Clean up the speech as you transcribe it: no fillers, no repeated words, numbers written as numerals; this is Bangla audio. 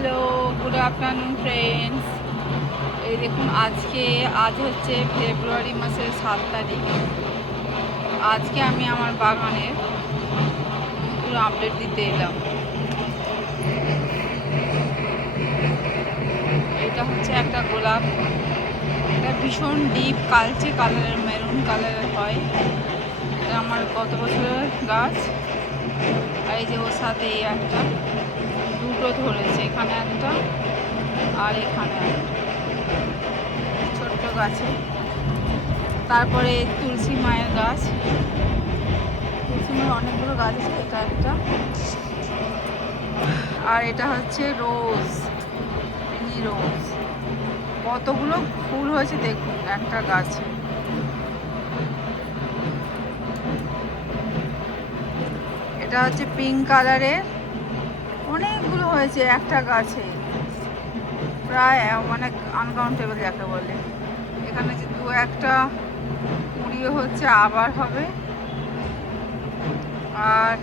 Hello, good afternoon friends. এই দেখুন, আজ হচ্ছে ফেব্রুয়ারি মাসের 7 তারিখ। আজকে আমি আমার বাগানের নতুন আপডেট দিতে এলাম। এটা হচ্ছে একটা গোলাপ, এটা ভীষণ ডিপ কালচে কালারের, মেরুন কালারের হয়। এটা আমার গত বছরের গাছ। আর এই যে ওর সাথে এই একটা, দুটো ধরেছে, এখানে একটা আর এখানে একটা ছোট্ট গাছে। তারপরে তুলসী মায়ের গাছ, তুলসী মায়ের অনেকগুলো গাছ আছে, এটা একটা। আর এটা হচ্ছে রোজ, মিনি রোজ। কতগুলো ফুল হয়েছে দেখুন একটা গাছে। এটা হচ্ছে পিঙ্ক কালারের, অনেকগুলো হয়েছে একটা গাছে, প্রায় মানে আনকাউন্টেবল যাকে বলে। এখানে যে দু একটা কুড়িও হচ্ছে, আবার হবে। আর